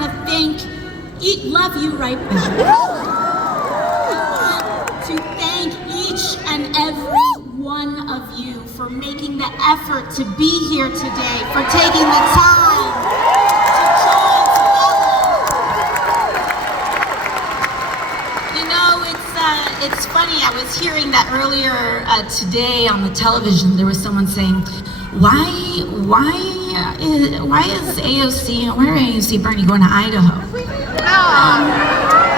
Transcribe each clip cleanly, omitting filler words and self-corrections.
want to love you right back. I want to thank each and every one of you for making the effort to be here today, for taking the time to join together. You know, it's funny, I was hearing that earlier today on the television. There was someone saying, why is AOC, where are AOC Bernie going to Idaho?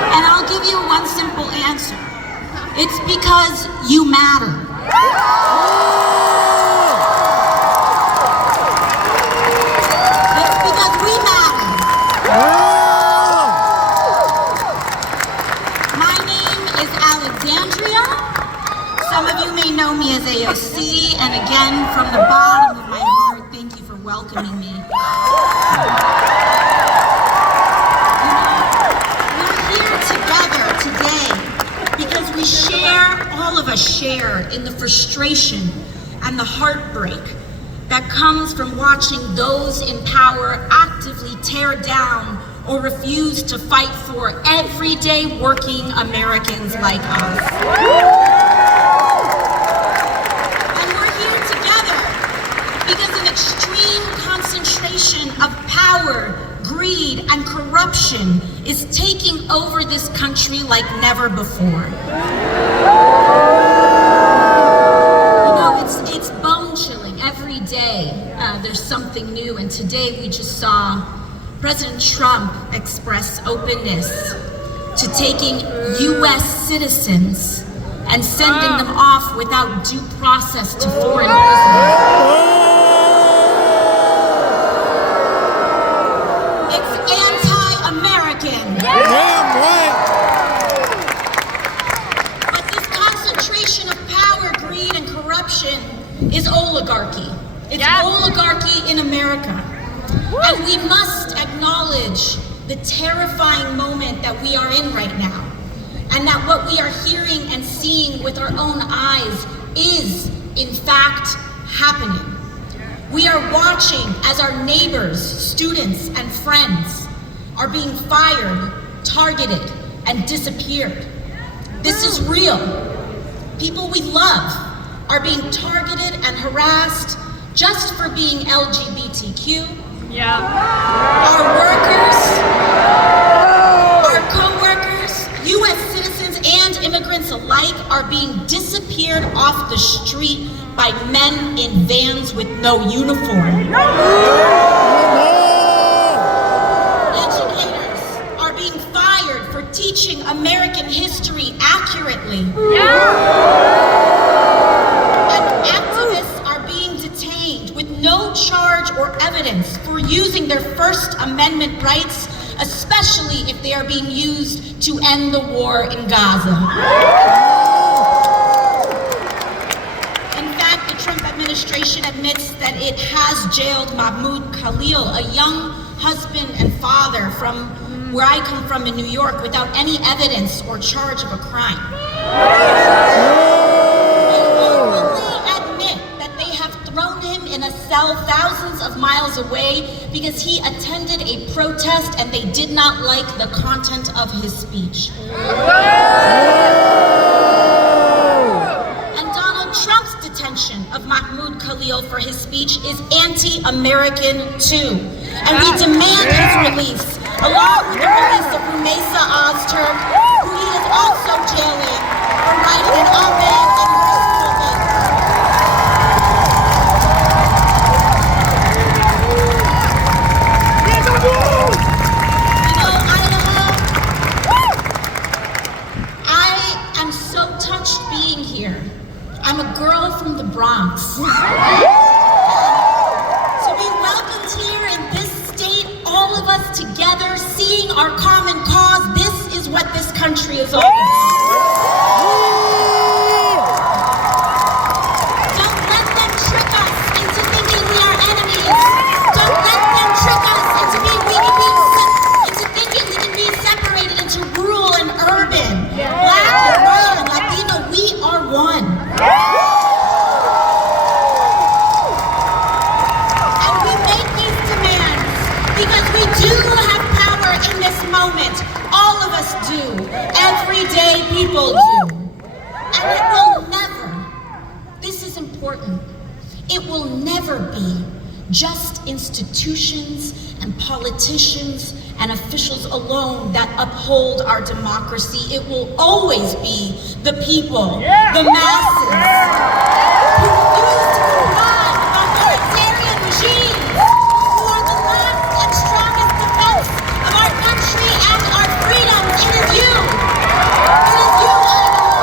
And I'll give you one simple answer. It's because you matter. It's because we matter. My name is Alexandria. Some of you may know me as AOC, and again, from the bottom of my heart, thank you for welcoming me. All of us share in the frustration and the heartbreak that comes from watching those in power actively tear down or refuse to fight for everyday working Americans like us. And we're here together because an extreme concentration of power, greed, and corruption is taking over this country like never before. You know, it's bone-chilling. Every day there's something new, and today we just saw President Trump express openness to taking U.S. citizens and sending them off without due process to foreign prisoners. Is oligarchy. It's oligarchy in America. And we must acknowledge the terrifying moment that we are in right now. And that what we are hearing and seeing with our own eyes is, in fact, happening. We are watching as our neighbors, students, and friends are being fired, targeted, and disappeared. This is real. People we love are being targeted and harassed just for being LGBTQ. Our workers, our co-workers, U.S. citizens and immigrants alike are being disappeared off the street by men in vans with no uniform. Educators are being fired for teaching American history accurately. No charge or evidence for using their First Amendment rights, especially if they are being used to end the war in Gaza. In fact, the Trump administration admits that it has jailed Mahmoud Khalil, a young husband and father from where I come from in New York, without any evidence or charge of a crime. Cell thousands of miles away because he attended a protest and they did not like the content of his speech. And Donald Trump's detention of Mahmoud Khalil for his speech is anti-American too. And we demand his release, along with the release of Rumeysa Ozturk, who he is also jailing for writing an op-ed. I'm a girl from the Bronx. To be welcomed here in this state, all of us together, seeing our common cause, this is what this country is all about. Don't let them trick us into thinking we are enemies. Don't let them trick us into thinking we can be separated into rural and urban, black and white and Latino. We are one. And we make these demands because we do have power will do. And it will never, this is important, it will never be just institutions and politicians and officials alone that uphold our democracy. It will always be the people, the masses, who refuse to comply with authoritarian regimes, who are the last and strongest defense of our country and our freedoms. It is you. It is you, Idaho.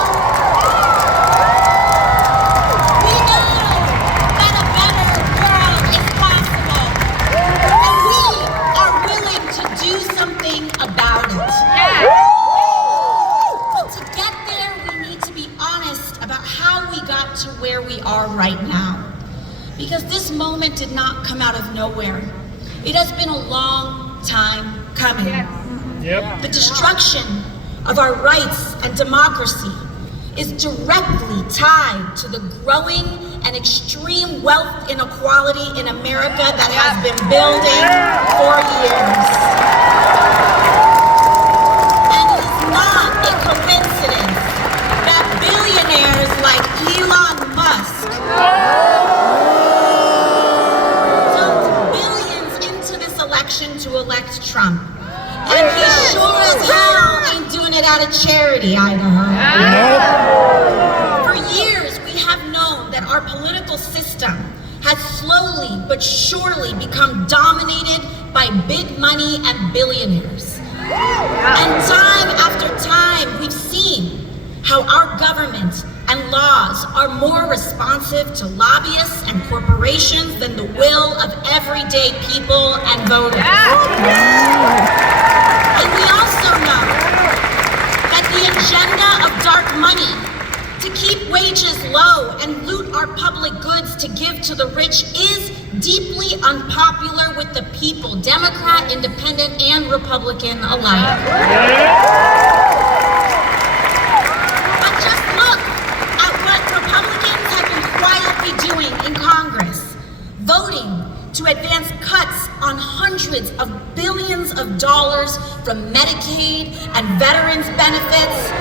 We know that a better world is possible, and we are willing to do something about it. But to get there, we need to be honest about how we got to where we are right now. Because this moment did not come out of nowhere. It has been a long time coming. The destruction of our rights and democracy is directly tied to the growing and extreme wealth inequality in America that has been building for years. And it is not a coincidence that billionaires like Elon Musk dumped billions into this election to elect Trump. And he sure as hell ain't doing it out of charity, Idaho. For years, we have known that our political system has slowly but surely become dominated by big money and billionaires. And time after time, we've seen how our government and laws are more responsive to lobbyists and corporations than the will of everyday people and voters. And we also know that the agenda of dark money to keep wages low and loot our public goods to give to the rich is deeply unpopular with the people, Democrat, Independent, and Republican alike. But just look at what Republicans have been quietly doing in Congress, voting to advance cuts on hundreds of billions of dollars from Medicaid and veterans benefits.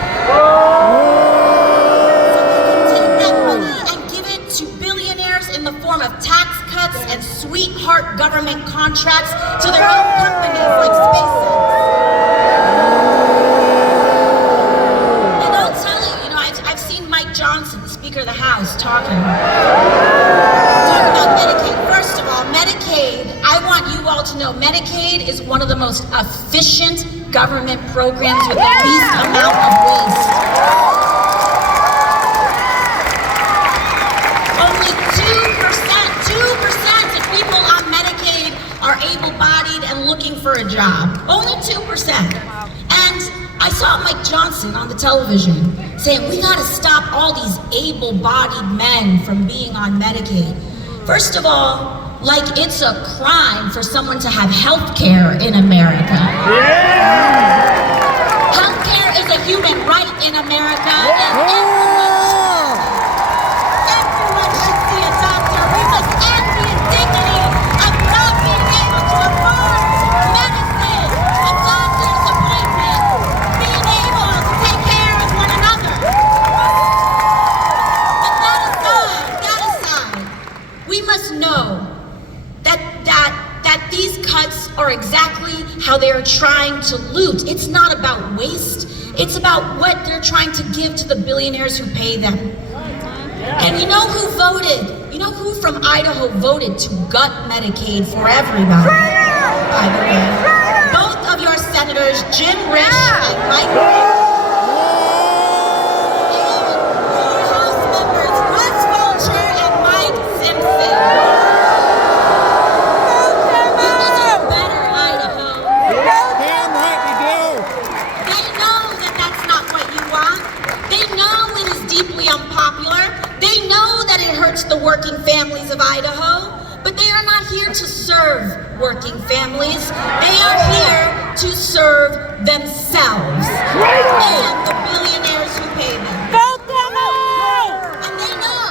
So they can take that money and give it to billionaires in the form of tax cuts and sweetheart government contracts to their own companies like SpaceX. And I'll tell you, I've seen Mike Johnson, the Speaker of the House, talking about Medicaid. First of all, Medicaid, I want you all to know, Medicaid is one of the most efficient government programs with the least amount of waste. Only 2% of people on Medicaid are able-bodied and looking for a job. Only 2%. And I saw Mike Johnson on the television saying, we gotta stop all these able-bodied men from being on Medicaid. First of all, like it's a crime for someone to have health care in America. Health care is a human right in America, and everyone should see a doctor. We must end the indignity of not being able to afford medicine, a doctor's appointment, being able to take care of one another. But that aside, we must know that these cuts are exactly how they are trying to loot. It's not about waste. It's about what they're trying to give to the billionaires who pay them. And you know who voted? You know who from Idaho voted to gut Medicaid for everybody? By the way, both of your senators, Jim Risch and Mike Risch. The working families of Idaho, but they are not here to serve working families. They are here to serve themselves and the billionaires who pay them. Vote them out! And they know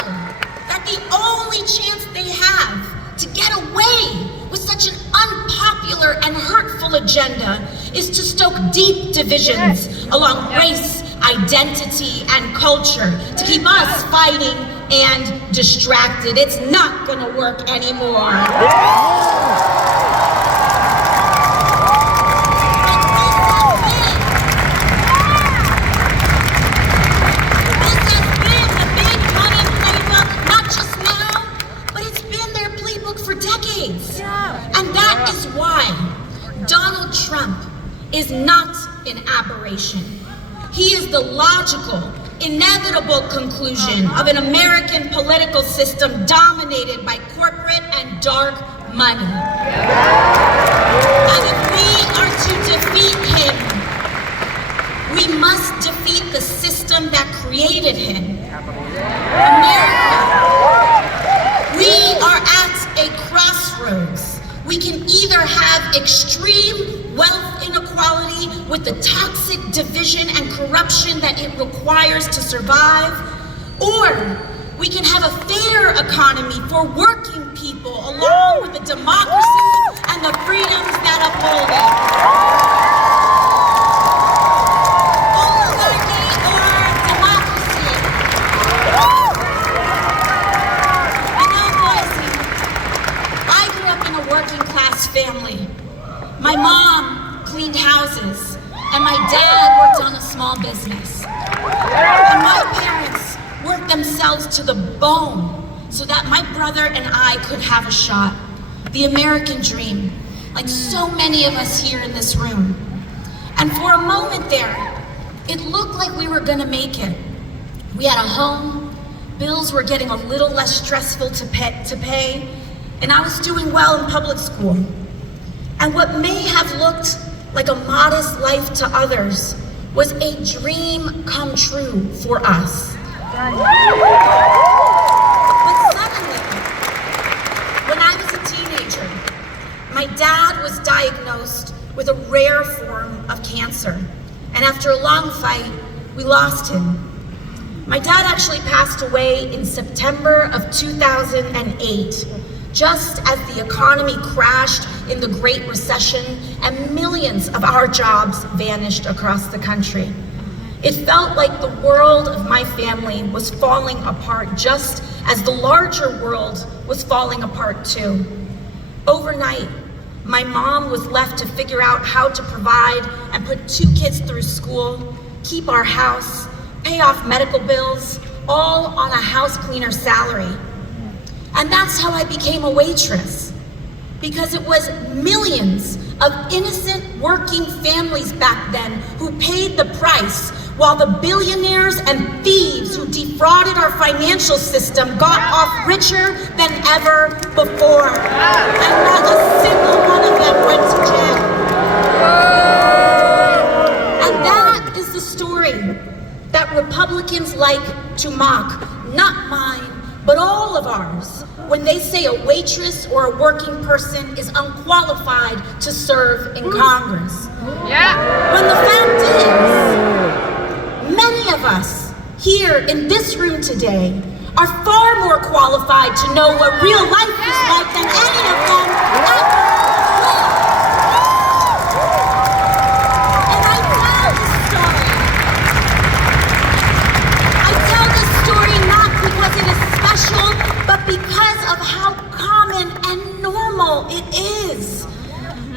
that the only chance they have to get away with such an unpopular and hurtful agenda is to stoke deep divisions along race identity, and culture to keep us fighting and distracted. It's not gonna work anymore. And that is why Donald Trump is not an aberration. He is the logical, inevitable conclusion of an American political system dominated by corporate and dark money. And if we are to defeat him, we must defeat the system that created him. America. We are at a crossroads. We can either have extreme wealth inequality with the toxic division and corruption that it requires to survive, or we can have a fair economy for working people along with the democracy and the freedoms that uphold it. Oligarchy or democracy? I grew up in a working class family. My mom cleaned houses, and my dad worked on a small business. And my parents worked themselves to the bone so that my brother and I could have a shot. The American dream, like so many of us here in this room. And for a moment there, it looked like we were gonna make it. We had a home, bills were getting a little less stressful to pay, and I was doing well in public school. And what may have looked like a modest life to others was a dream come true for us. But suddenly, when I was a teenager, my dad was diagnosed with a rare form of cancer. And after a long fight, we lost him. My dad actually passed away in September of 2008. Just as the economy crashed in the Great Recession and millions of our jobs vanished across the country. It felt like the world of my family was falling apart just as the larger world was falling apart too. Overnight, my mom was left to figure out how to provide and put 2 kids through school, keep our house, pay off medical bills, all on a house cleaner's salary. And that's how I became a waitress, because it was millions of innocent working families back then who paid the price, while the billionaires and thieves who defrauded our financial system got off richer than ever before. And not a single one of them went to jail. And that is the story that Republicans like to mock, not mine, but all of ours, when they say a waitress or a working person is unqualified to serve in Congress. Yeah. When the fact is, many of us here in this room today are far more qualified to know what real life is like than any of them ever will. And I tell this story not because it is special, but because of how common and normal it is.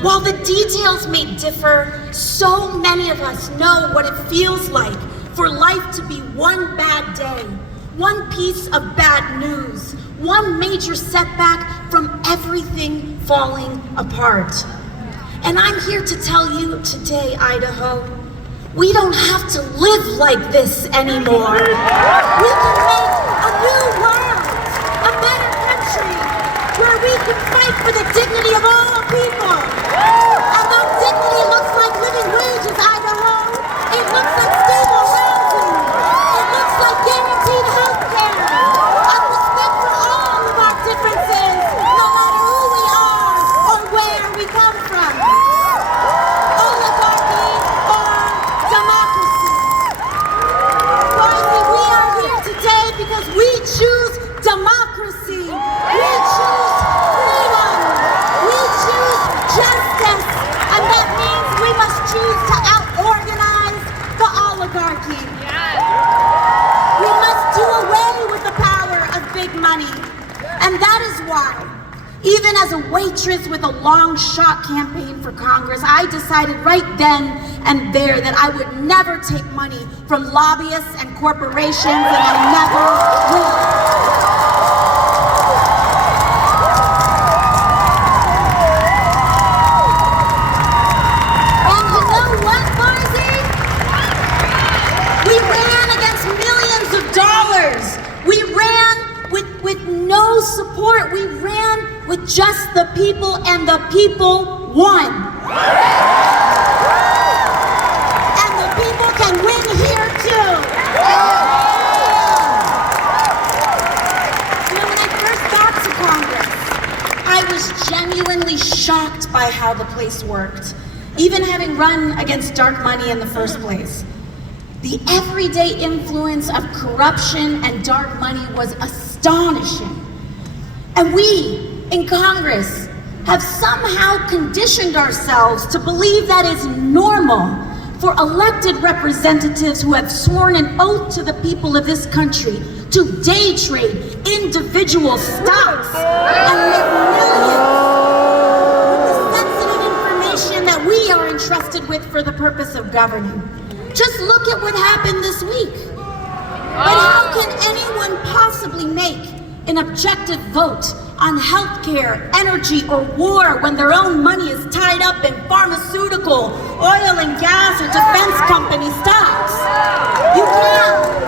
While the details may differ, so many of us know what it feels like for life to be one bad day, one piece of bad news, one major setback from everything falling apart. And I'm here to tell you today, Idaho, we don't have to live like this anymore. We can make a new world, a better country, where we can fight for the dignity of all people. And though dignity looks like living wages, Idaho, it looks like stable housing, it looks like guaranteed health care, and respect for all of our differences, no matter who we are or where we come from. Oligarchy or democracy. Why we are here today because we choose democracy. We choose freedom. We choose justice. And that is why, even as a waitress with a long shot campaign for Congress, I decided right then and there that I would never take money from lobbyists and corporations, and I never will. And you know what, Marzi? We ran against millions of dollars. We ran with no support. We ran with just the people, and the people won. And the people can win here too. You know, when I first got to Congress, I was genuinely shocked by how the place worked, even having run against dark money in the first place. The everyday influence of corruption and dark money was astonishing. And we, in Congress, have somehow conditioned ourselves to believe that it's normal for elected representatives who have sworn an oath to the people of this country to day trade individual stocks and make millions with the sensitive information that we are entrusted with for the purpose of governing. Just look at what happened this week. But how can anyone possibly make an objective vote on healthcare, energy, or war when their own money is tied up in pharmaceutical, oil and gas, or defense company stocks? You can't.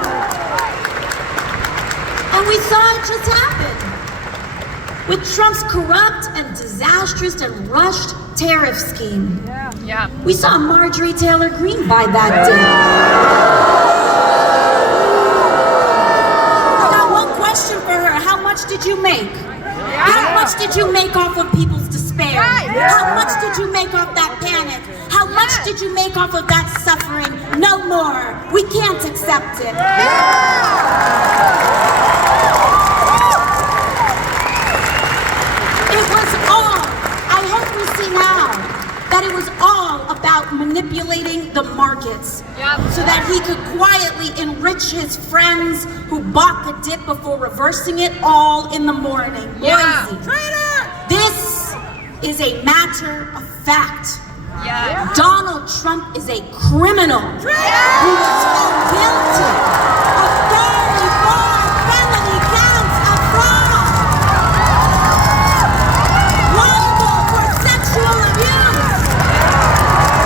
And we saw it just happen with Trump's corrupt and disastrous and rushed tariff scheme. Yeah. We saw Marjorie Taylor Greene buy that deal. I got one question for her. How much did you make? How much did you make off of people's despair? How much did you make off that panic? How much did you make off of that suffering? No more. We can't accept it. It was all, I hope we see now, that it was all about manipulating the markets so that he could quietly enrich his friends who bought the dip before reversing it all in the morning. Boise. This is a matter of fact. Donald Trump is a criminal who was found guilty of 34 felony counts of fraud, liable for sexual abuse.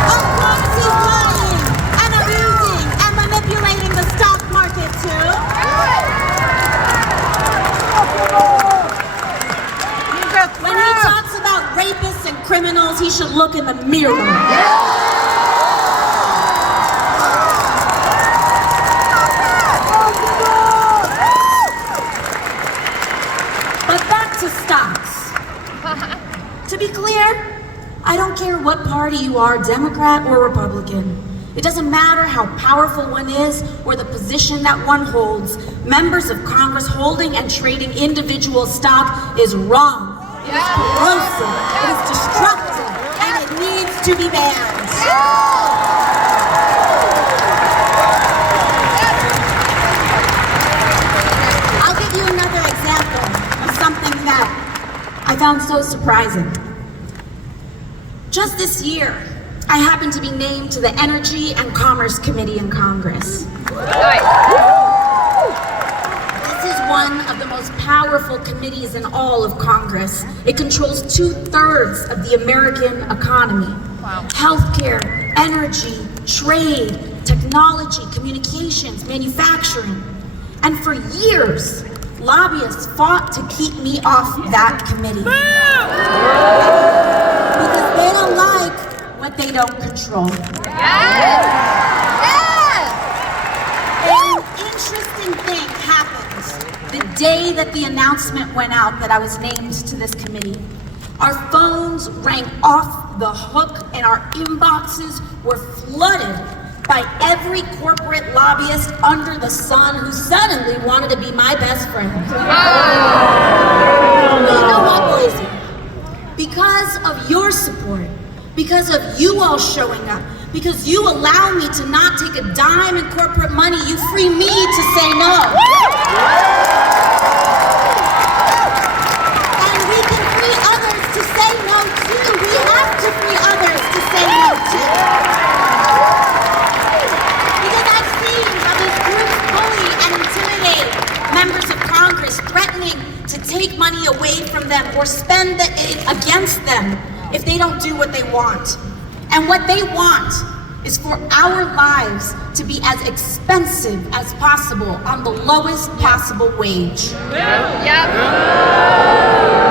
Of course he's lying and abusing and manipulating the stock market too. When he talks about rapists and criminals, he should look in the mirror. But back to stocks. To be clear, I don't care what party you are, Democrat or Republican. It doesn't matter how powerful one is or the position that one holds. Members of Congress holding and trading individual stock is wrong. It is corrosive, it is destructive, and it needs to be banned. I'll give you another example of something that I found so surprising. Just this year, I happened to be named to the Energy and Commerce Committee in Congress. This is one of the most powerful committees in all of Congress. It controls 2/3 of the American economy. Healthcare, energy, trade, technology, communications, manufacturing. And for years, lobbyists fought to keep me off that committee. Because they don't like what they don't control. An interesting thing happened the day that the announcement went out that I was named to this committee. Our phones rang off the hook and our inboxes were flooded by every corporate lobbyist under the sun who suddenly wanted to be my best friend. You know what, Boise? Because of your support, because of you all showing up, because you allow me to not take a dime in corporate money, you free me to say no. against them if they don't do what they want. And what they want is for our lives to be as expensive as possible on the lowest possible wage. Yep.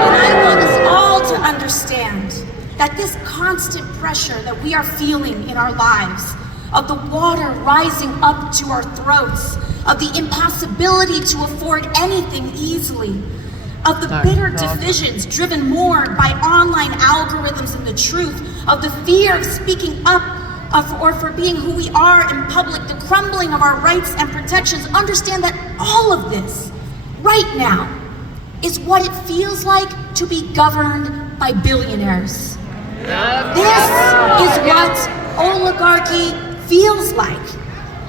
And I want us all to understand that this constant pressure that we are feeling in our lives, of the water rising up to our throats, of the impossibility to afford anything easily, of the bitter divisions driven more by online algorithms and the truth, of the fear of speaking up or for being who we are in public, the crumbling of our rights and protections. Understand that all of this, right now, is what it feels like to be governed by billionaires. This is what oligarchy feels like.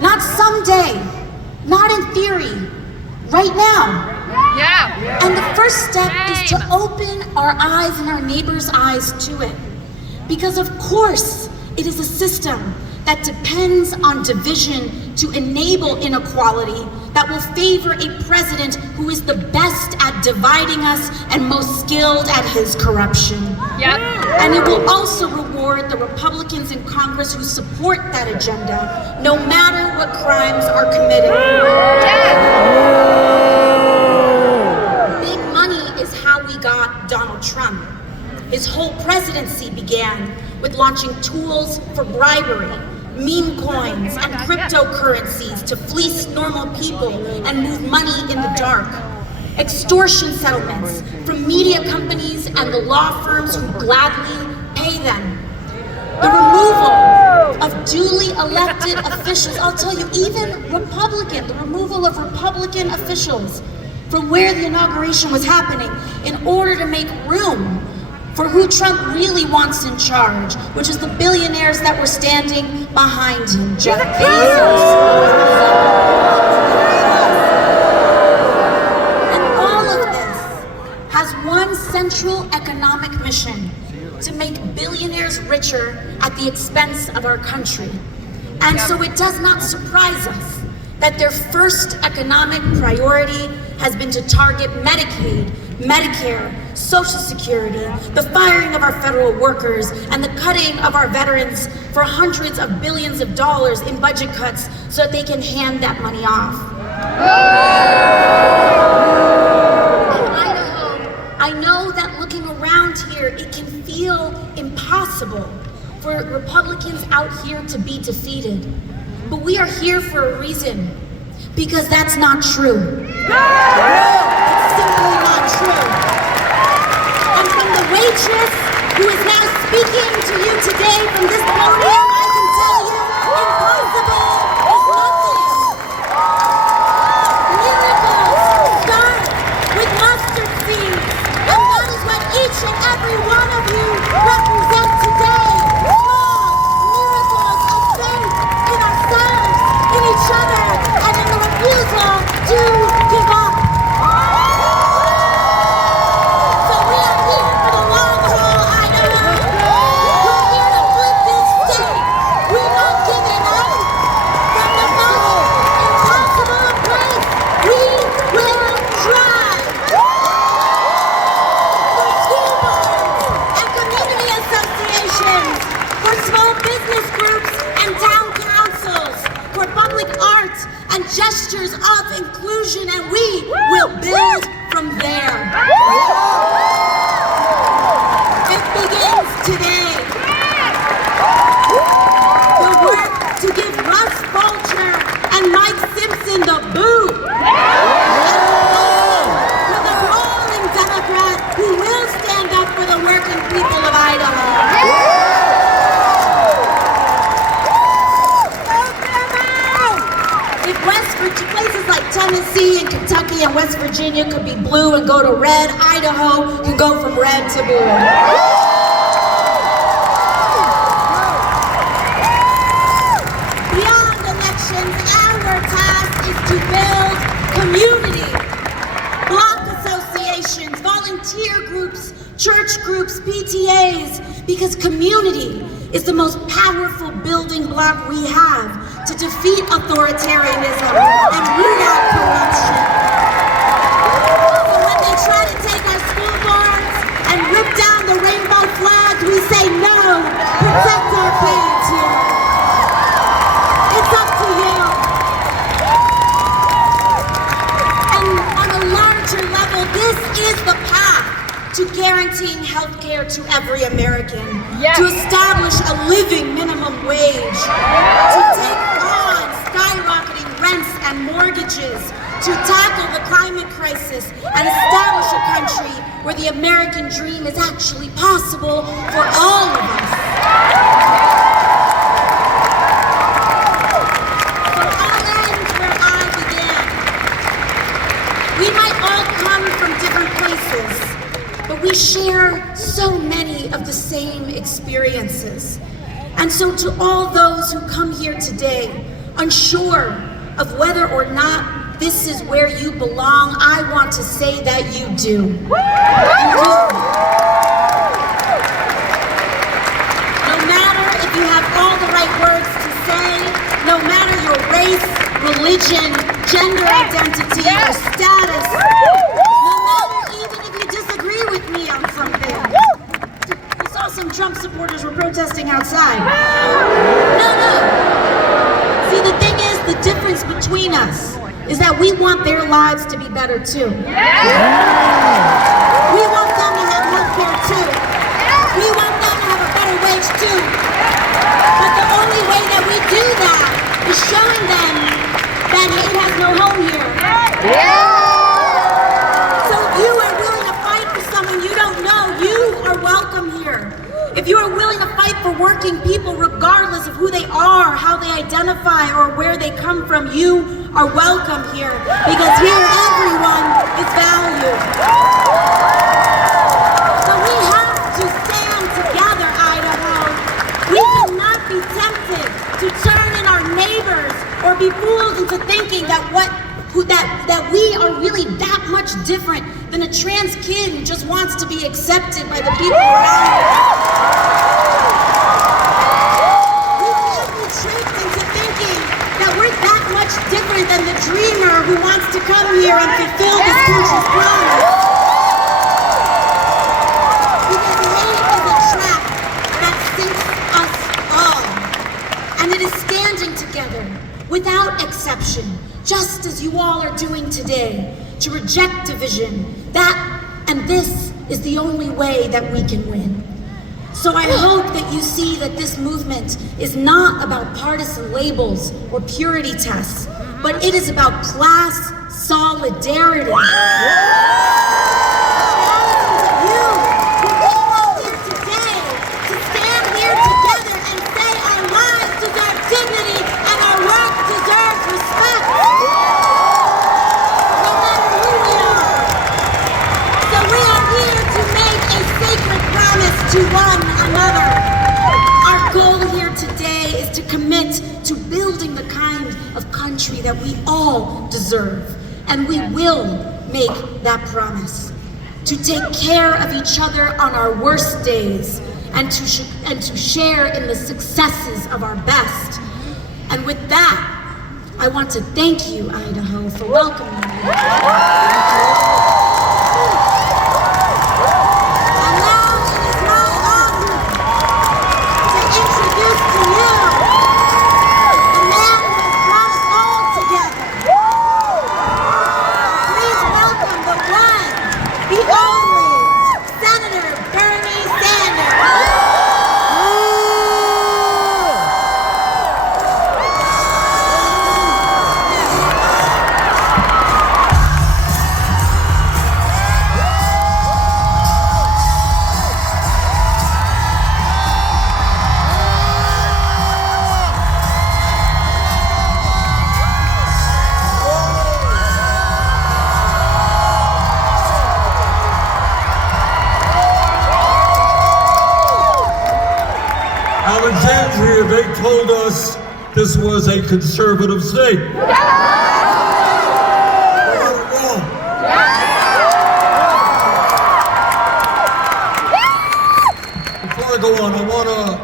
Not someday, not in theory, right now. Yeah. And the first step is to open our eyes and our neighbors' eyes to it. Because of course, it is a system that depends on division to enable inequality, that will favor a president who is the best at dividing us and most skilled at his corruption. Yep. And it will also reward the Republicans in Congress who support that agenda, no matter what crimes are committed. Big money is how we got Donald Trump. His whole presidency began with launching tools for bribery, meme coins, and cryptocurrencies to fleece normal people and move money in the dark. Extortion settlements from media companies and the law firms who gladly pay them. The removal of duly elected officials. I'll tell you, even the removal of Republican officials from where the inauguration was happening in order to make room for who Trump really wants in charge, which is the billionaires that were standing behind him. Jeff Bezos. And all of this has one central economic mission: to make billionaires richer at the expense of our country. And so it does not surprise us that their first economic priority has been to target Medicaid, Medicare, Social Security, the firing of our federal workers, and the cutting of our veterans for hundreds of billions of dollars in budget cuts so that they can hand that money off. In Idaho, I know that looking around here, it can feel impossible for Republicans out here to be defeated. But we are here for a reason, because that's not true. It's simply not true. And from the waitress who is now speaking to you today from this podium, I can tell you, impossible is nothing. Miracles start with mustard seeds, and that is what each and every one of you represent today. Small miracles of faith in ourselves, in each other, and in the refusal to give up. So we are here for the long haul, Idaho. We're here to flip this state. We're not giving up. From the most impossible of place, we will try. For school boards and community associations, for small business groups and town councils, for public art and gestures of inclusion, and we will build from there. It begins today. The work to give Russ Bolger and Mike Simpson the boot. For the brawling Democrat who will stand up for the working people of Idaho. If places like Tennessee and Kentucky and West Virginia could be blue and go to red, Idaho can go from red to blue. Beyond elections, our task is to build community. Block associations, volunteer groups, church groups, PTAs, because community is the most powerful building block we have to defeat authoritarianism and root out corruption. So when they try to take our school boards and rip down the rainbow to every American, Yes. to establish a living minimum wage, to take on skyrocketing rents and mortgages, to tackle the climate crisis and establish a country where the American dream is actually possible for all of us. So I'll end where I began. We might all come from different places, but we share so many of the same experiences. And so to all those who come here today, unsure of whether or not this is where you belong, I want to say that you do. You do. No matter if you have all the right words to say, no matter your race, religion, gender identity, or status, no matter even if you disagree with me on something. We saw some Trump supporters were protesting outside. No. See, the thing is, the difference between us is that we want their lives to be better too. We want them to have health care too. We want them to have a better wage too. But the only way that we do that is showing them that hate has no home here. So if you are willing to fight for someone you don't know, you are welcome here. If you are willing to fight for working people regardless of who they are, how they identify, or where they come from, you are welcome here, because here everyone is valued. So we have to stand together, Idaho. We cannot be tempted to turn in our neighbors or be fooled into thinking that we are really that much different than a trans kid who just wants to be accepted by the people around him. We can't be tricked into thinking that we're that much different than the dreamer who wants to come here and fulfill this country's promise. Because hate is a trap that sinks us all. And it is standing together, without exception, just as you all are doing today, to reject division. That and this is the only way that we can win. So I hope that you see that this movement is not about partisan labels or purity tests, but it is about class solidarity. Thousands of you who came out here today to stand here together and say our lives deserve dignity and our work deserves respect. No matter who we are. So we are here to make a sacred promise to one another. Our goal here today is to commit to building the kind of country that we all deserve, and we will make that promise. To take care of each other on our worst days, and to share in the successes of our best. And with that, I want to thank you, Idaho, for welcoming me. And now it is my honor to introduce to you the man who has brought us all together. Please welcome the one, the only, Senator Bernie Sanders. Alexandria, they told us this was a conservative state. They were wrong. Before I go on, I want to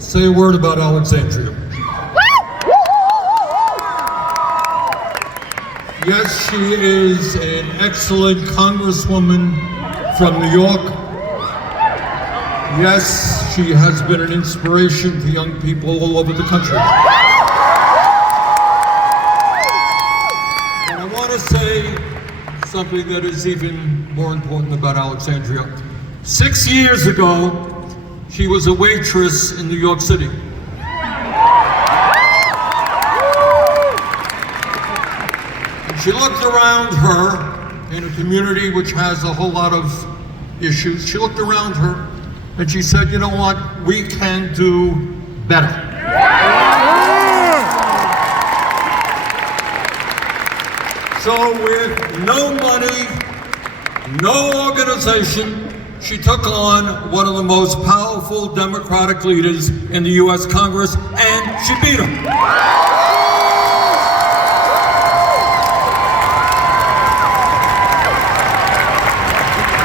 say a word about Alexandria. Yes, she is an excellent congresswoman from New York. Yes, she has been an inspiration to young people all over the country. And I want to say something that is even more important about Alexandria. 6 years ago, she was a waitress in New York City. And she looked around her in a community which has a whole lot of issues. She looked around her and she said, you know what, we can do better. So with no money, no organization, she took on one of the most powerful Democratic leaders in the U.S. Congress, and she beat him.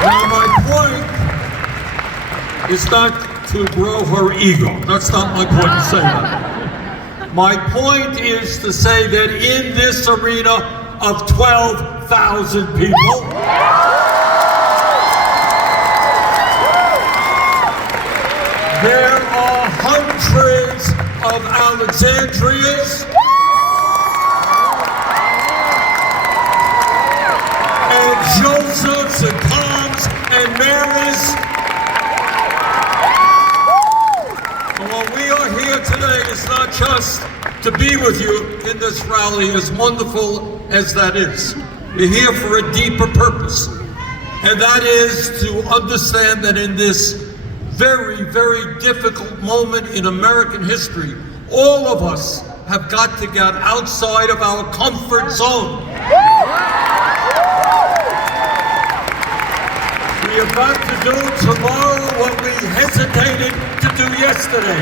Now my point is not to grow her ego. That's not my point to say that. My point is to say that in this arena of 12,000 people, there are hundreds of Alexandrias and Josephs and Toms and Marys. And what we are here today is not just to be with you in this rally, as wonderful as that is. We're here for a deeper purpose, and that is to understand that in this very, very difficult moment in American history, all of us have got to get outside of our comfort zone. We have got to do tomorrow what we hesitated to do yesterday.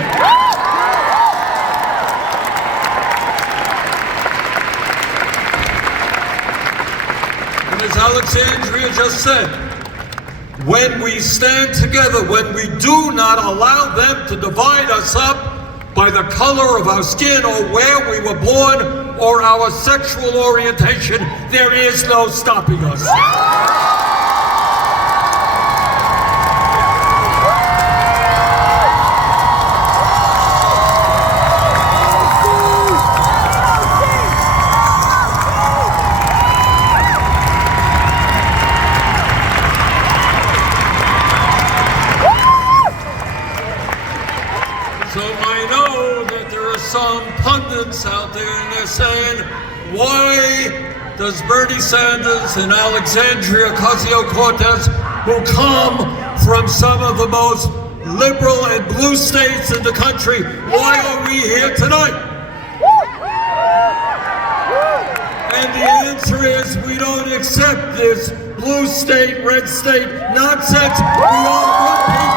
And as Alexandria just said, when we stand together, when we do not allow them to divide us up by the color of our skin or where we were born or our sexual orientation, there is no stopping us. So I know that there are some pundits out there and they're saying, why does Bernie Sanders and Alexandria Ocasio-Cortez, who come from some of the most liberal and blue states in the country, why are we here tonight? And the answer is we don't accept this blue state, red state nonsense. We are good people.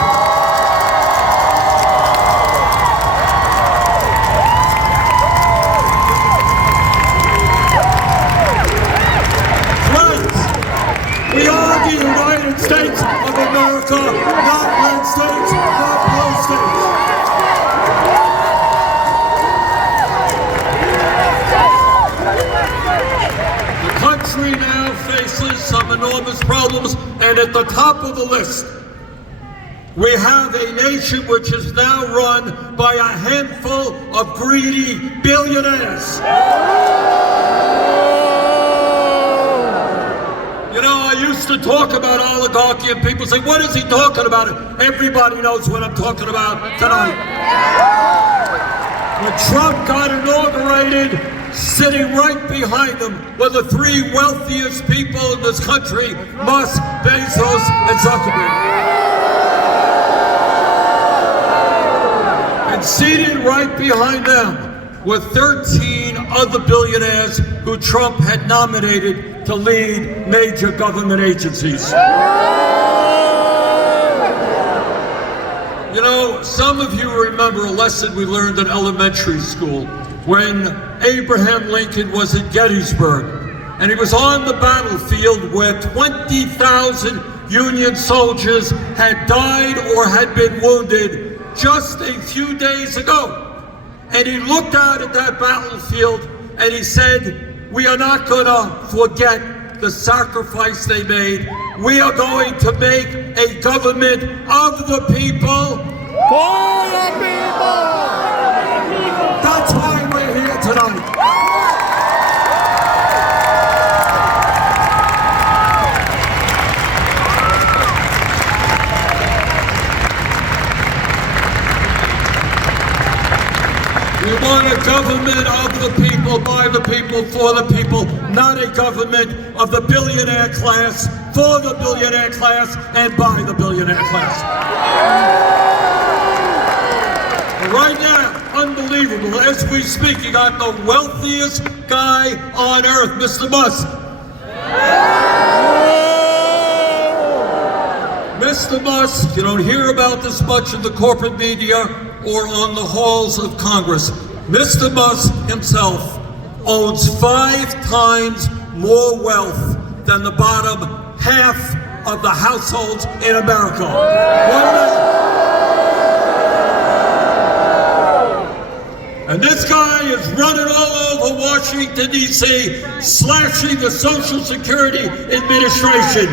We are the United States of America, not red states, not blue states. The country now faces some enormous problems, and at the top of the list, we have a nation which is now run by a handful of greedy billionaires. You know, I used to talk about oligarchy and people say, what is he talking about? Everybody knows what I'm talking about tonight. When Trump got inaugurated, sitting right behind him were the three wealthiest people in this country, Musk, Bezos, and Zuckerberg. And seated right behind them were 13 other billionaires who Trump had nominated to lead major government agencies. You know, some of you remember a lesson we learned in elementary school when Abraham Lincoln was at Gettysburg, and he was on the battlefield where 20,000 Union soldiers had died or had been wounded just a few days ago. And he looked out at that battlefield and he said, we are not going to forget the sacrifice they made. We are going to make a government of the people. For the people! That's why we're here tonight. government of the people, by the people, for the people, not a government of the billionaire class, for the billionaire class, and by the billionaire class. Right now, unbelievable, as we speak, you got the wealthiest guy on earth, Mr. Musk. Mr. Musk, you don't hear about this much in the corporate media or on the halls of Congress. Mr. Musk himself owns 5 times more wealth than the bottom half of the households in America. And this guy is running all over Washington, D.C., slashing the Social Security Administration.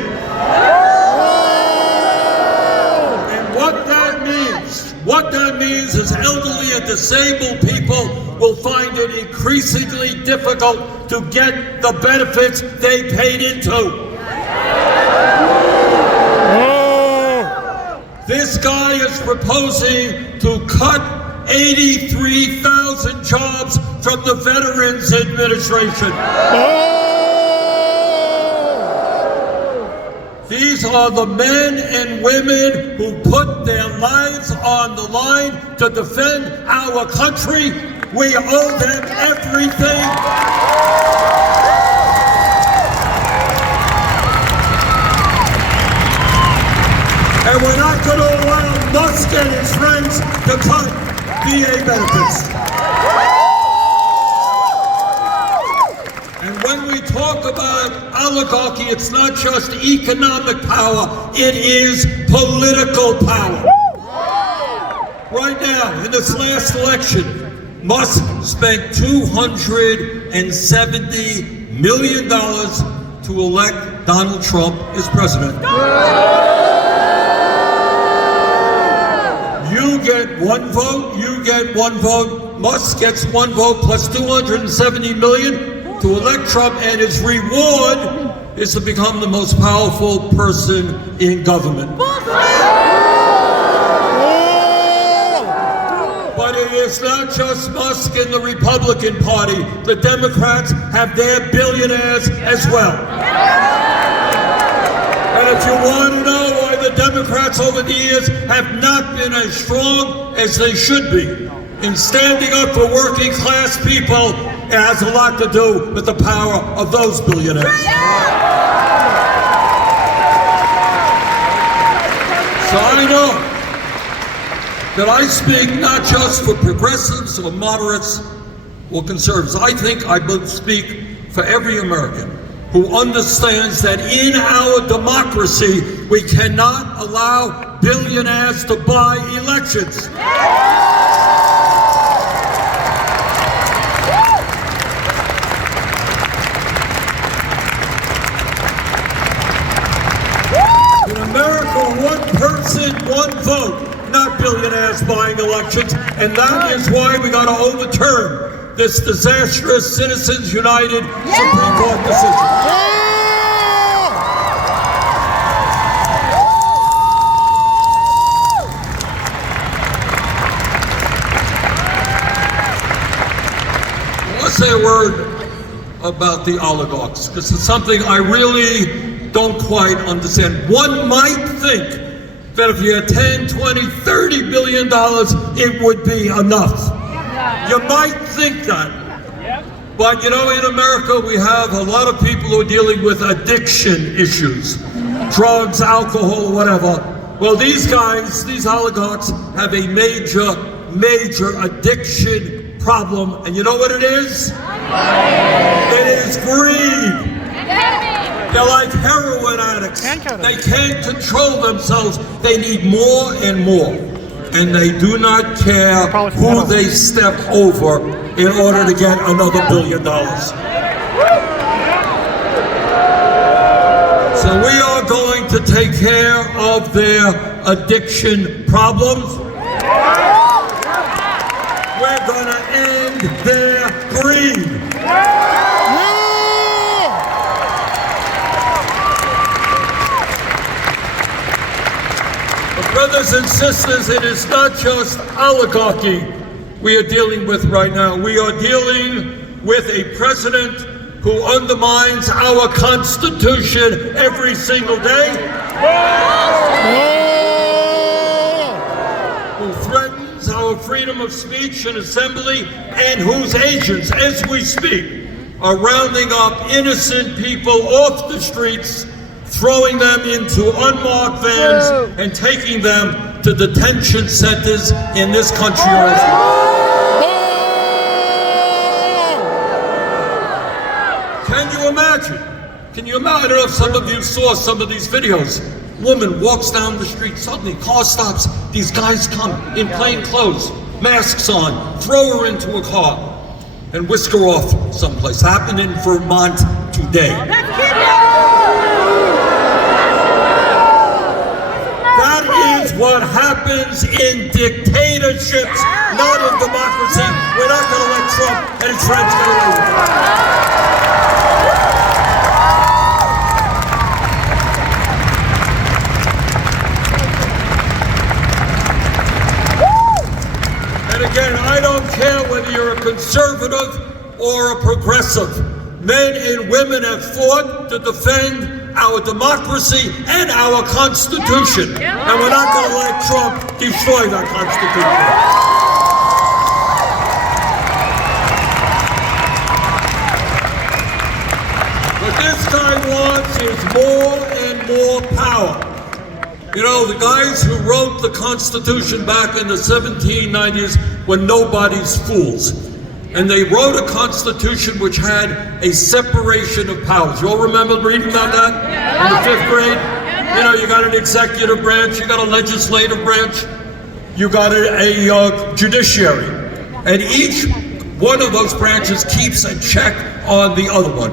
What that means is elderly and disabled people will find it increasingly difficult to get the benefits they paid into. This guy is proposing to cut 83,000 jobs from the Veterans Administration. These are the men and women who put their lives on the line to defend our country. We owe them everything. And we're not going to allow Musk and his friends to cut VA benefits. And when we talk about oligarchy, it's not just economic power, it is political power. Right now, in this last election, Musk spent $270 million to elect Donald Trump as president. You get 1 vote, you get 1 vote, Musk gets 1 vote plus 270 million to elect Trump, and his reward is to become the most powerful person in government. But it is not just Musk and the Republican Party. The Democrats have their billionaires as well. And if you want to know why the Democrats over the years have not been as strong as they should be in standing up for working class people, it has a lot to do with the power of those billionaires. So I know that I speak not just for progressives or moderates or conservatives. I think I speak for every American who understands that in our democracy, we cannot allow billionaires to buy elections. In America, 1 person, 1 vote, not billionaires buying elections, and that is why we got to overturn this disastrous Citizens United Supreme Court decision. Let's say a word about the oligarchs, because it's something I really don't quite understand. One might think that if you had 10, 20, 30 billion dollars, it would be enough. You might think that. But you know, in America, we have a lot of people who are dealing with addiction issues, drugs, alcohol, whatever. Well, these guys, these oligarchs, have a major addiction problem. And you know what it is? It is greed. They're like heroin addicts. They can't control themselves. They need more and more. And they do not care who they step over in order to get another $1 billion. So we are going to take care of their addiction problems. We're going to end their greed. Brothers and sisters, it is not just oligarchy we are dealing with right now. We are dealing with a president who undermines our Constitution every single day, who threatens our freedom of speech and assembly, and whose agents, as we speak, are rounding up innocent people off the streets, throwing them into unmarked vans and taking them to detention centers in this country. Can you imagine? Can you imagine? I don't know if some of you saw some of these videos. Woman walks down the street, suddenly car stops, these guys come in plain clothes, masks on, throw her into a car and whisk her off someplace. Happened in Vermont today. That is what happens in dictatorships, not in democracy. We're not going to let Trump and his friends get away with it. And again, I don't care whether you're a conservative or a progressive. Men and women have fought to defend our democracy and our Constitution. And we're not going to let Trump destroy that Constitution. What this guy wants is more and more power. You know, the guys who wrote the Constitution back in the 1790s were nobody's fools. And they wrote a Constitution which had a separation of powers. You all remember reading about that in the 5th grade? You know, you got an executive branch, you got a legislative branch, you got a judiciary. And each one of those branches keeps a check on the other one.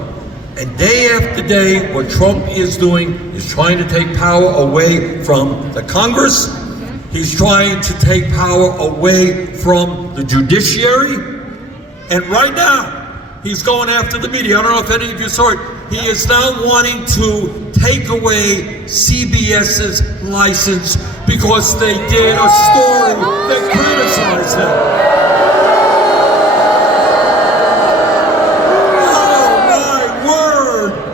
And day after day, what Trump is doing is trying to take power away from the Congress. He's trying to take power away from the judiciary. And right now, he's going after the media. I don't know if any of you saw it. He is now wanting to take away CBS's license because they did a story that criticized him.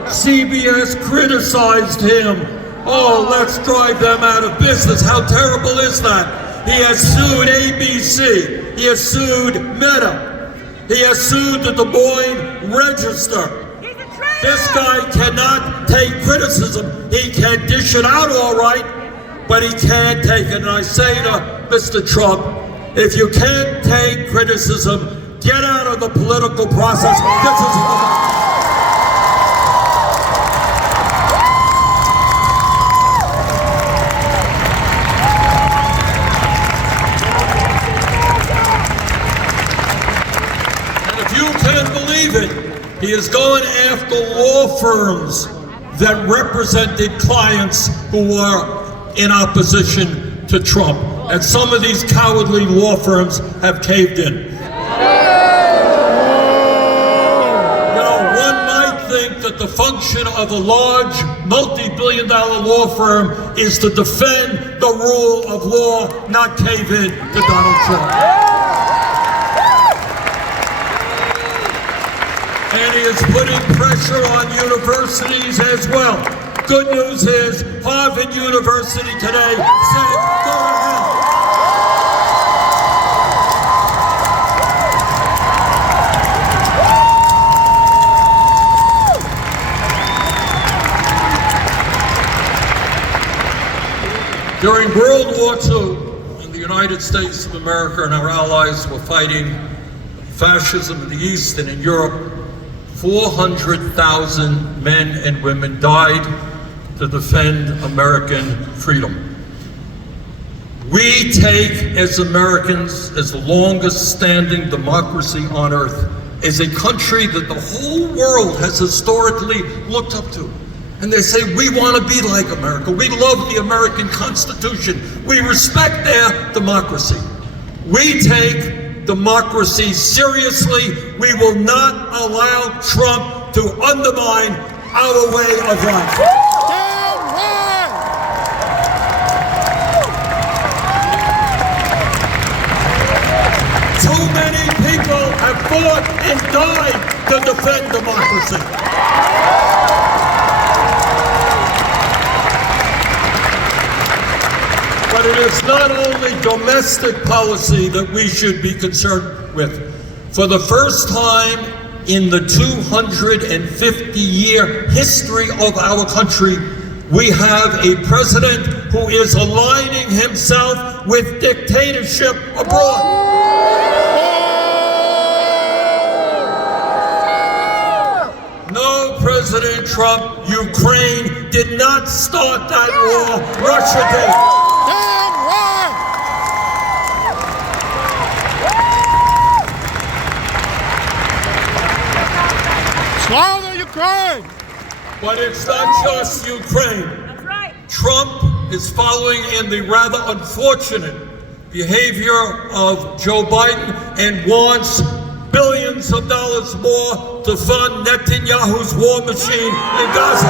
CBS criticized him. Oh, let's drive them out of business. How terrible is that? He has sued ABC. He has sued Meta. He has sued the Des Moines Register. This guy cannot take criticism. He can dish it out all right, but he can't take it. And I say to Mr. Trump, if you can't take criticism, get out of the political process. This is He is going after law firms that represented clients who were in opposition to Trump. And some of these cowardly law firms have caved in. Now, one might think that the function of a large, multi-billion-dollar law firm is to defend the rule of law, not cave in to Donald Trump. And he is putting pressure on universities as well. Good news is Harvard University today said, go to hell. During World War II, when the United States of America and our allies were fighting fascism in the East and in Europe, 400,000 men and women died to defend American freedom. We take, as Americans, as the longest standing democracy on earth, as a country that the whole world has historically looked up to. And they say, we want to be like America. We love the American Constitution. We respect their democracy. We take democracy seriously. We will not allow Trump to undermine our way of life. Too have fought and died to defend democracy. But it is not only domestic policy that we should be concerned with. For the first time in the 250-year history of our country, we have a president who is aligning himself with dictatorship abroad. No, President Trump, Ukraine did not start that war. Russia did. Slava Ukraine! But it's not just Ukraine. That's right. Trump is following in the rather unfortunate behavior of Joe Biden and wants billions of dollars more to fund Netanyahu's war machine in Gaza.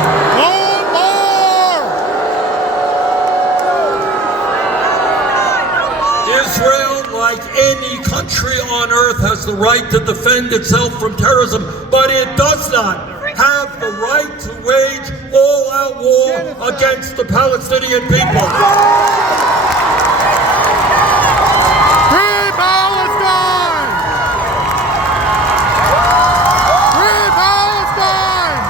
Israel, like any country on earth, has the right to defend itself from terrorism, but it does not have the right to wage all-out war against the Palestinian people. Free Palestine! Free Palestine!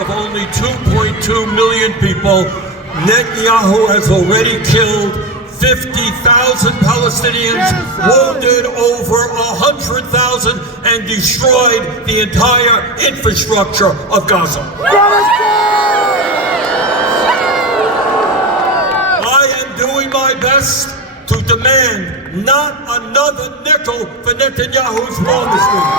Of only 2.2 million people, Netanyahu has already killed 50,000 Palestinians, wounded over 100,000, and destroyed the entire infrastructure of Gaza. I am doing my best to demand not another nickel for Netanyahu's war machine.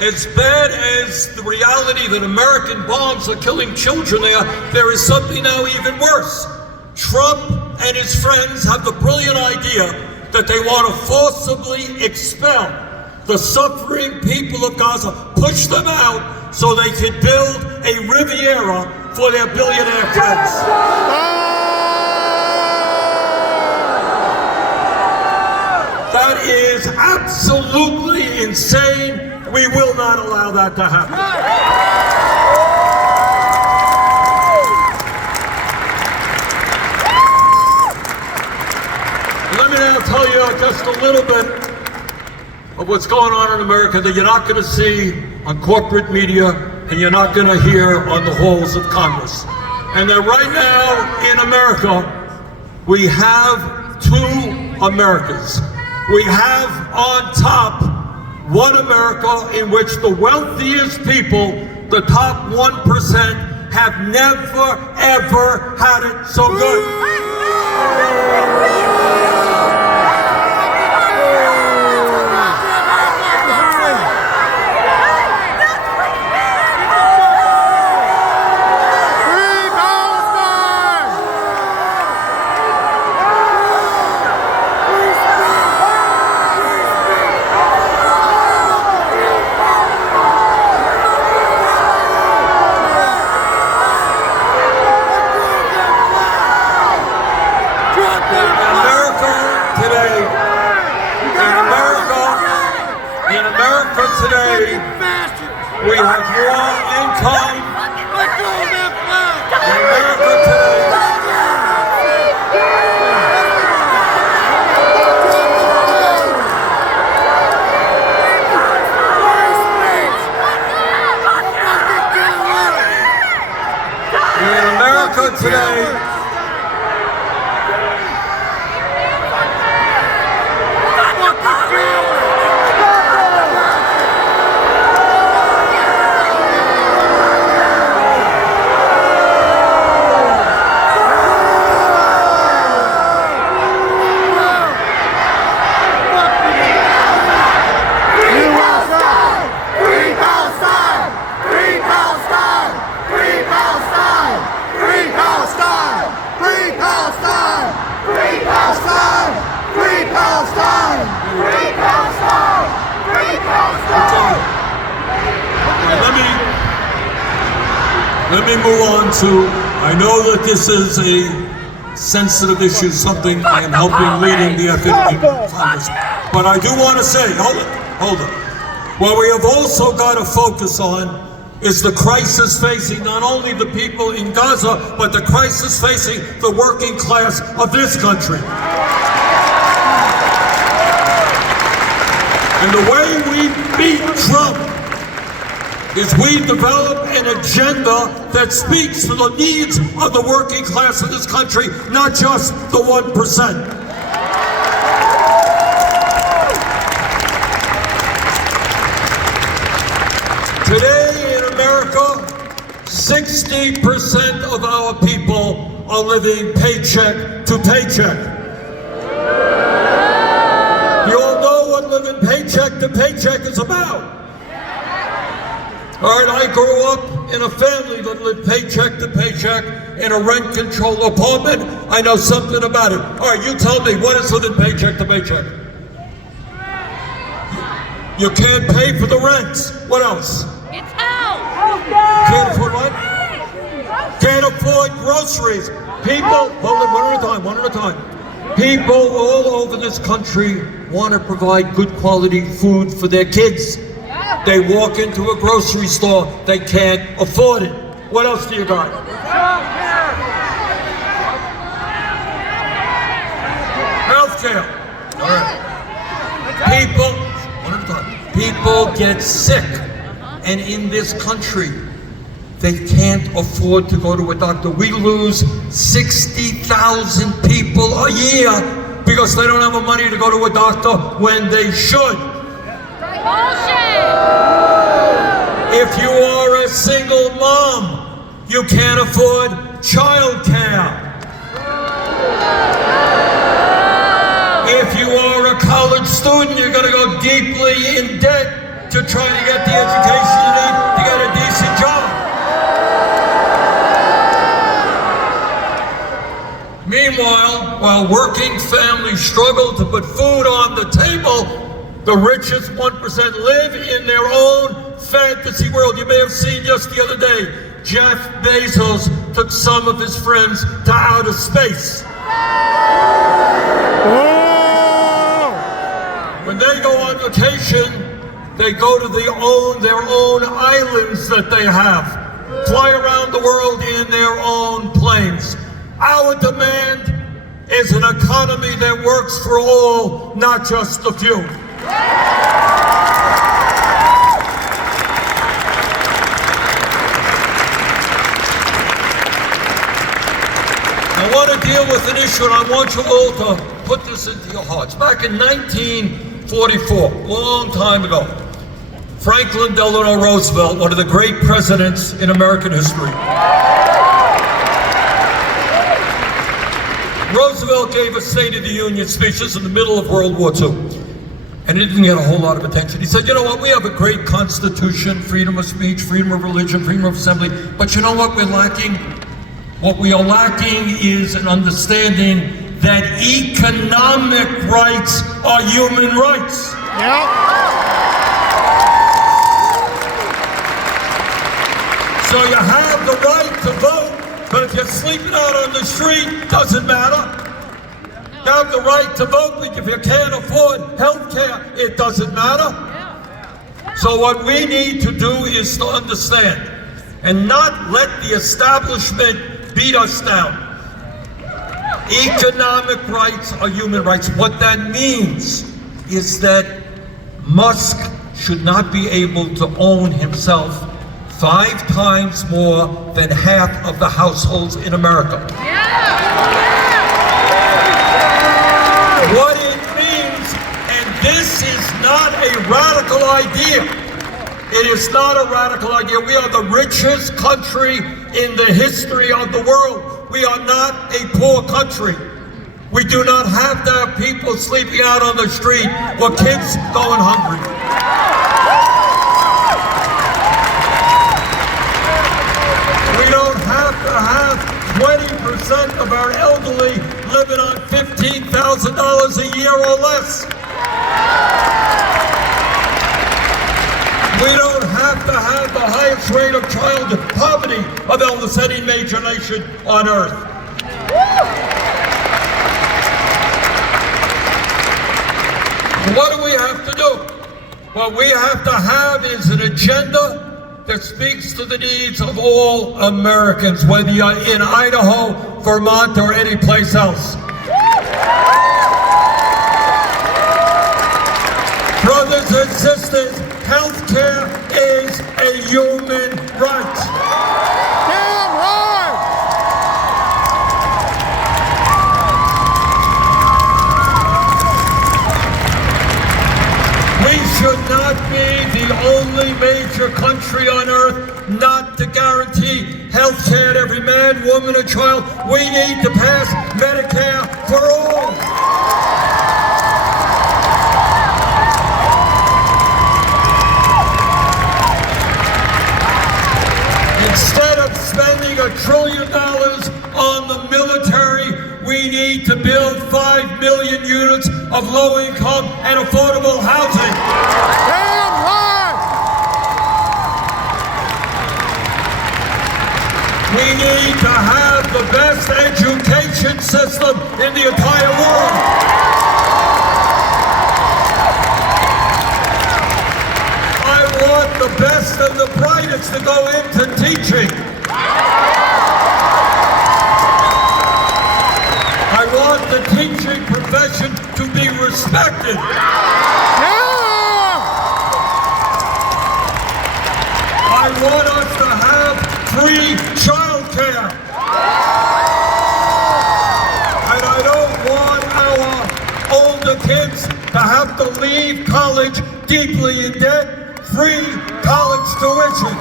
As bad as the reality that American bombs are killing children there is something now even worse. Trump and his friends have the brilliant idea that they want to forcibly expel the suffering people of Gaza, push them out so they can build a Riviera for their billionaire friends. That is absolutely insane. We will not allow that to happen. Let me now tell you just a little bit of what's going on in America that you're not going to see on corporate media and you're not going to hear on the halls of Congress. And that right now in America, we have two Americas. We have on top one America in which the wealthiest people, the top 1%, have never, ever had it so good. Today, we have more income in America today. In America today, Let me move on to, I know that this is a sensitive issue, something I am helping leading the effort in Congress. But I do want to say, hold it. What we have also got to focus on is the crisis facing not only the people in Gaza, but the crisis facing the working class of this country. And the way we beat Trump is we develop an agenda that speaks to the needs of the working class of this country, not just the 1%. Today in America, 60% of our people are living paycheck to paycheck. You all know what living paycheck to paycheck is about. All right, I grew up in a family that lived paycheck to paycheck in a rent-controlled apartment. I know something about it. All right, you tell me, what is living paycheck to paycheck? You can't pay for the rent. What else? It's hell. Can't afford what? Can't afford groceries. People, hold it, one at a time. People all over this country want to provide good quality food for their kids. They walk into a grocery store, they can't afford it. What else do you got? Healthcare. All right. People get sick. And in this country, they can't afford to go to a doctor. We lose 60,000 people a year because they don't have the money to go to a doctor when they should. If you are a single mom, you can't afford child care. If you are a college student, you're going to go deeply in debt to try to get the education you need to get a decent job. Meanwhile, while working families struggle to put food on the table, the richest 1% live in their own fantasy world. You may have seen just the other day, Jeff Bezos took some of his friends to outer space. When they go on vacation, they go to their own islands that they have, fly around the world in their own planes. Our demand is an economy that works for all, not just a few. I want to deal with an issue, and I want you all to put this into your hearts. Back in 1944, long time ago, Franklin Delano Roosevelt, one of the great presidents in American history, Roosevelt gave a State of the Union speech. This in the middle of World War II. And it didn't get a whole lot of attention. He said, you know what, we have a great constitution, freedom of speech, freedom of religion, freedom of assembly, but you know what we're lacking? What we are lacking is an understanding that economic rights are human rights. So you have the right to vote, but if you're sleeping out on the street, doesn't matter. You have the right to vote, but if you can't afford health care, it doesn't matter. So what we need to do is to understand and not let the establishment beat us down. Economic rights are human rights. What that means is that Musk should not be able to own himself 5 times more than half of the households in America. What it means, and this is not a radical idea. It is not a radical idea. We are the richest country in the history of the world. We are not a poor country. We do not have to have people sleeping out on the street or kids going hungry. We don't have to have 20% of our elderly living on $15,000 a year or less. We don't have have to have the highest rate of child poverty of almost any major nation on earth. What do we have to do? What we have to have is an agenda that speaks to the needs of all Americans, whether you're in Idaho, Vermont, or any place else. Brothers and sisters, health care is a human right. Damn right! We should not be the only major country on earth not to guarantee health care to every man, woman, and child. We need to pass Medicare for all. Instead of spending $1 trillion on the military, we need to build 5 million units of low-income and affordable housing. Damn right! We need to have the best education system in the entire world. I want the best and the brightest to go into teaching. I want the teaching profession to be respected. Yeah! I want us to have free childcare. And I don't want our older kids to have to leave college deeply in debt. Free college tuition.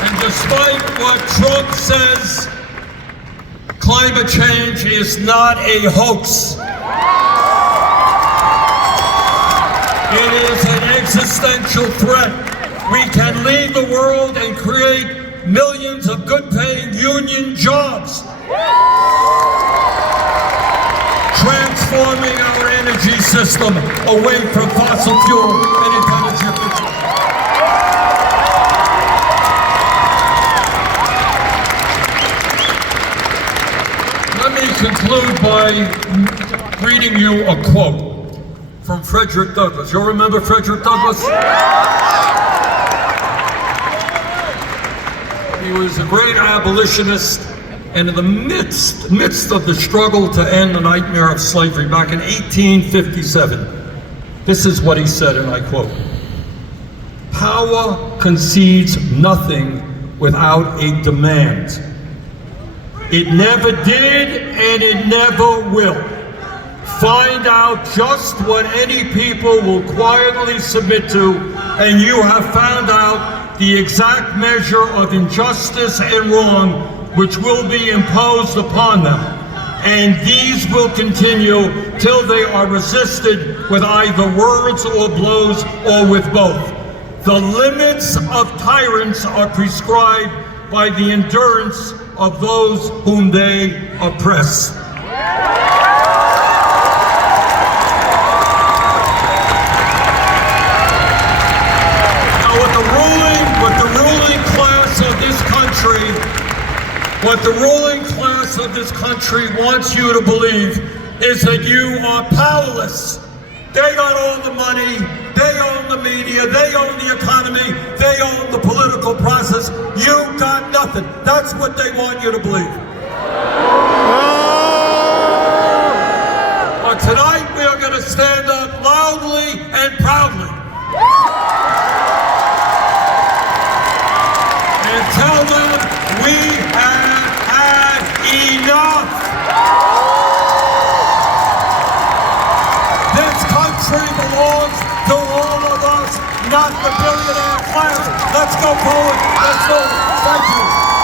And despite what Trump says, climate change is not a hoax. It is an existential threat. We can lead the world and create millions of good-paying union jobs, transforming our energy system away from fossil fuel and into energy efficiency. Let me conclude by reading you a quote from Frederick Douglass. You'll remember Frederick Douglass? He was a great abolitionist, and in the midst of the struggle to end the nightmare of slavery back in 1857, this is what he said, and I quote, "Power concedes nothing without a demand. It never did, and it never will. Find out just what any people will quietly submit to, and you have found out the exact measure of injustice and wrong which will be imposed upon them. And these will continue till they are resisted with either words or blows or with both. The limits of tyrants are prescribed by the endurance of those whom they oppress." What the ruling class of this country wants you to believe is that you are powerless. They got all the money, they own the media, they own the economy, they own the political process. You got nothing. That's what they want you to believe. But tonight we are going to stand up loudly and proudly and tell them we have had enough. This country belongs to all of us, not the billionaire class. Let's go forward. Let's vote. Thank you.